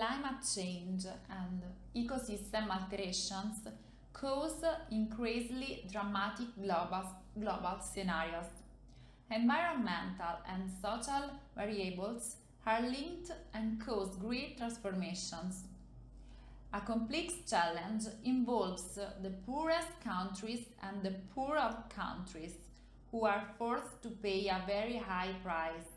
climate change and ecosystem alterations cause increasingly dramatic global scenarios. Environmental and social variables are linked and cause great transformations. A complex challenge involves the poorest countries and the poor of countries, who are forced to pay a very high price,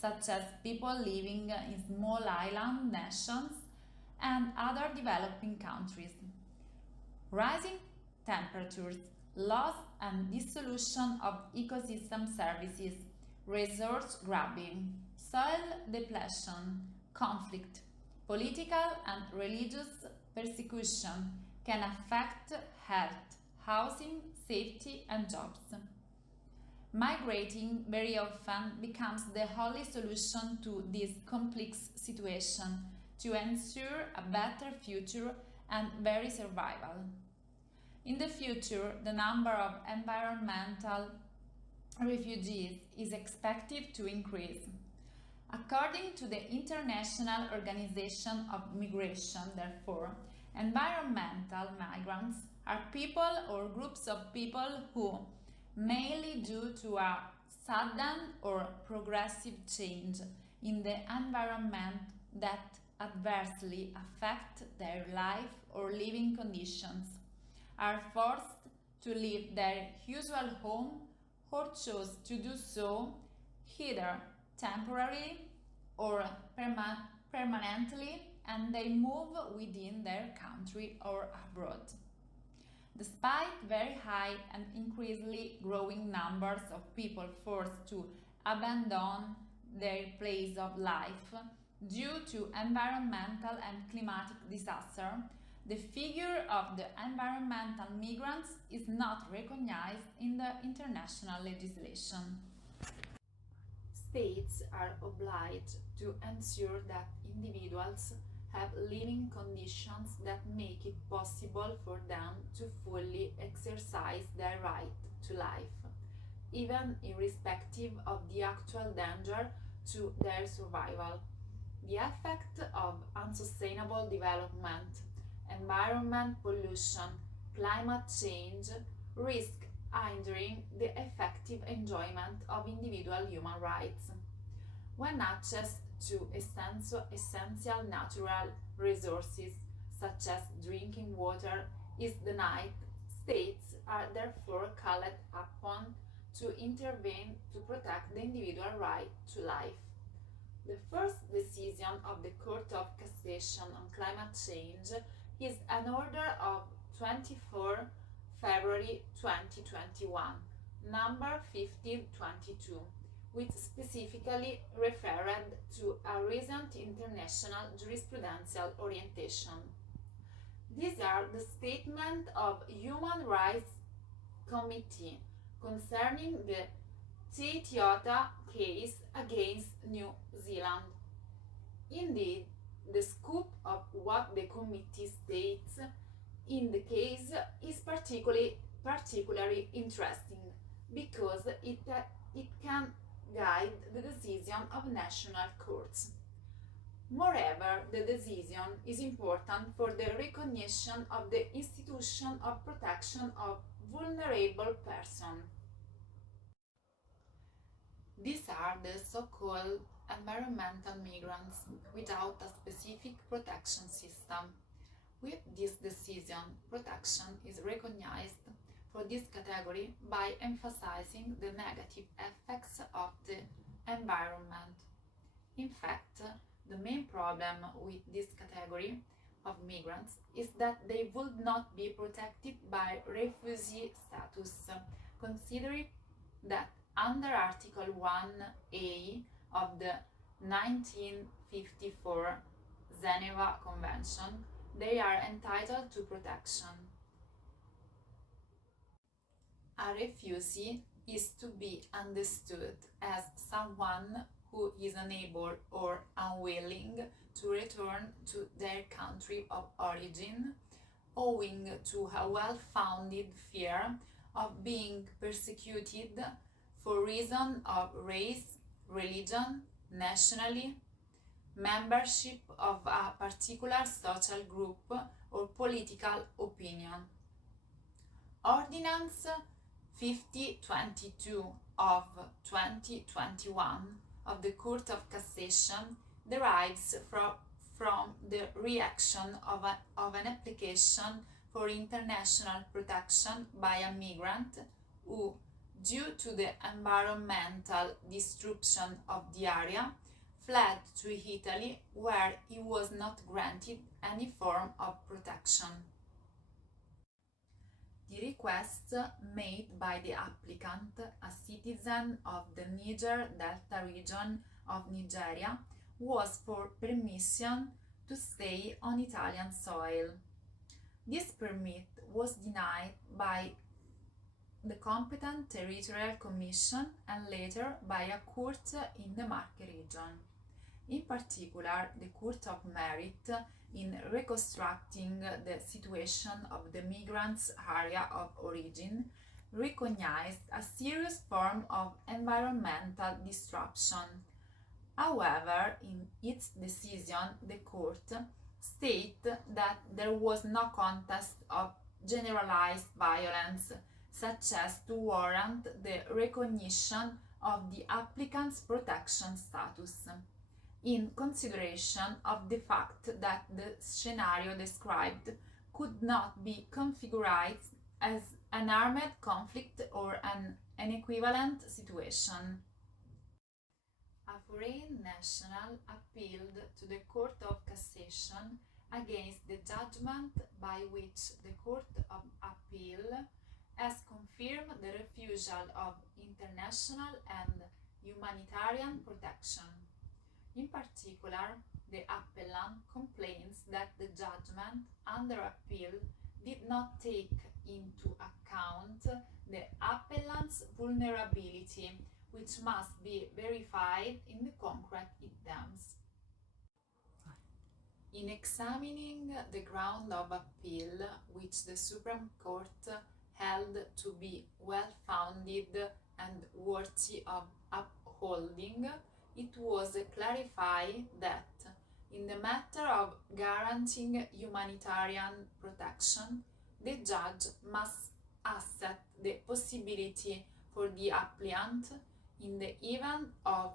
such as people living in small island nations and other developing countries. Rising temperatures, loss and dissolution of ecosystem services, resource grabbing, soil depletion, conflict, political and religious persecution can affect health, housing, safety, and jobs. Migrating very often becomes the only solution to this complex situation to ensure a better future and very survival. In the future, the number of environmental refugees is expected to increase. According to the International Organization of Migration, therefore, environmental migrants are people or groups of people who, mainly due to a sudden or progressive change in the environment that adversely affect their life or living conditions, are forced to leave their usual home or choose to do so either temporarily or permanently, and they move within their country or abroad. Despite very high and increasingly growing numbers of people forced to abandon their place of life due to environmental and climatic disaster, the figure of the environmental migrants is not recognized in the international legislation. States are obliged to ensure that individuals have living conditions that make it possible for them to fully exercise their right to life, even irrespective of the actual danger to their survival. The effect of unsustainable development, environment pollution, climate change risk hindering the effective enjoyment of individual human rights. When access to essential natural resources, such as drinking water, is denied, states are therefore called upon to intervene to protect the individual right to life. The first decision of the Court of Cassation on climate change is an order of 24 February 2021, number 1522, which specifically referred to a recent international jurisprudential orientation. These are the statement of Human Rights Committee concerning the Te Tiota case against New Zealand. Indeed, the scope of what the committee states in the case is particularly interesting because it can guide the decision of national courts. Moreover, the decision is important for the recognition of the institution of protection of vulnerable persons. These are the so-called environmental migrants without a specific protection system. With this decision, protection is recognized for this category by emphasizing the negative effects of the environment. In fact, the main problem with this category of migrants is that they would not be protected by refugee status, considering that under Article 1A of the 1954 Geneva Convention, they are entitled to protection. A refugee is to be understood as someone who is unable or unwilling to return to their country of origin, owing to a well-founded fear of being persecuted for reason of race, religion, nationality, membership of a particular social group or political opinion. Ordinance 5022 of 2021 of the Court of Cassation derives from the reaction of an application for international protection by a migrant who, due to the environmental destruction of the area, fled to Italy, where he was not granted any form of protection. The request made by the applicant, a citizen of the Niger Delta region of Nigeria, was for permission to stay on Italian soil. This permit was denied by the competent territorial commission and later by a court in the Marche region. In particular, the Court of Merit, in reconstructing the situation of the migrants' area of origin, recognized a serious form of environmental disruption. However, in its decision, the court stated that there was no context of generalized violence, such as to warrant the recognition of the applicant's protection status, in consideration of the fact that the scenario described could not be configured as an armed conflict or an equivalent situation. A foreign national appealed to the Court of Cassation against the judgment by which the Court of Appeal has confirmed the refusal of international and humanitarian protection. In particular, the appellant complains that the judgment under appeal did not take into account the appellant's vulnerability, which must be verified in the concrete items. In examining the ground of appeal, which the Supreme Court held to be well-founded and worthy of upholding, it was clarified that, in the matter of guaranteeing humanitarian protection, the judge must accept the possibility for the applicant, in the event of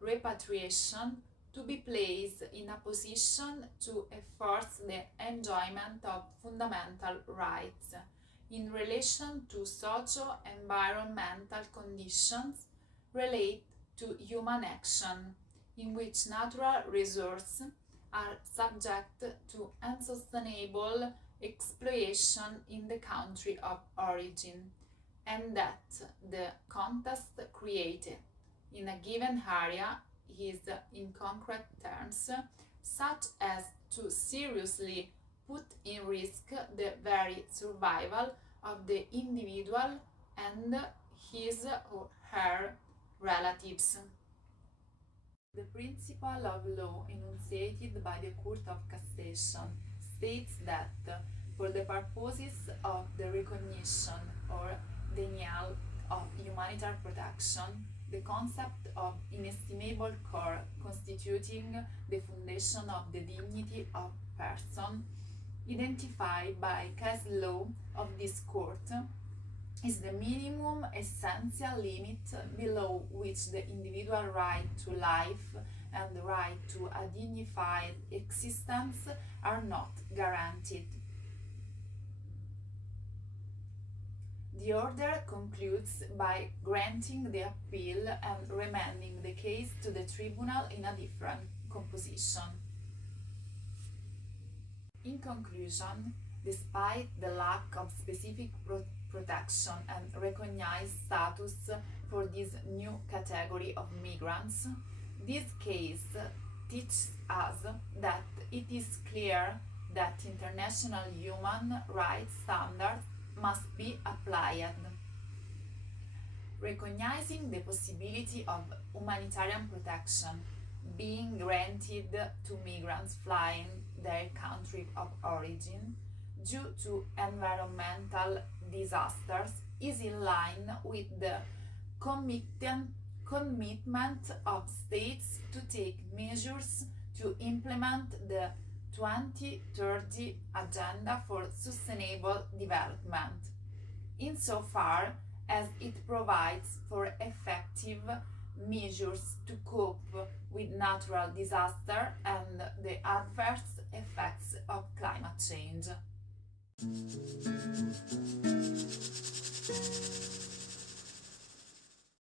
repatriation, to be placed in a position to enforce the enjoyment of fundamental rights in relation to socio-environmental conditions related to human action, in which natural resources are subject to unsustainable exploitation in the country of origin, and that the context created in a given area is, in concrete terms, such as to seriously put in risk the very survival of the individual and his or her relatives. The principle of law enunciated by the Court of Cassation states that, for the purposes of the recognition or denial of humanitarian protection, the concept of inestimable core constituting the foundation of the dignity of person, identified by case law of this court, is the minimum essential limit below which the individual right to life and the right to a dignified existence are not guaranteed. The order concludes by granting the appeal and remanding the case to the tribunal in a different composition. In conclusion, despite the lack of specific protection and recognized status for this new category of migrants, this case teaches us that it is clear that international human rights standards must be applied. Recognizing the possibility of humanitarian protection being granted to migrants fleeing their country of origin due to environmental disasters is in line with the commitment of states to take measures to implement the 2030 Agenda for Sustainable Development, insofar as it provides for effective measures to cope with natural disaster and the adverse effects of climate change.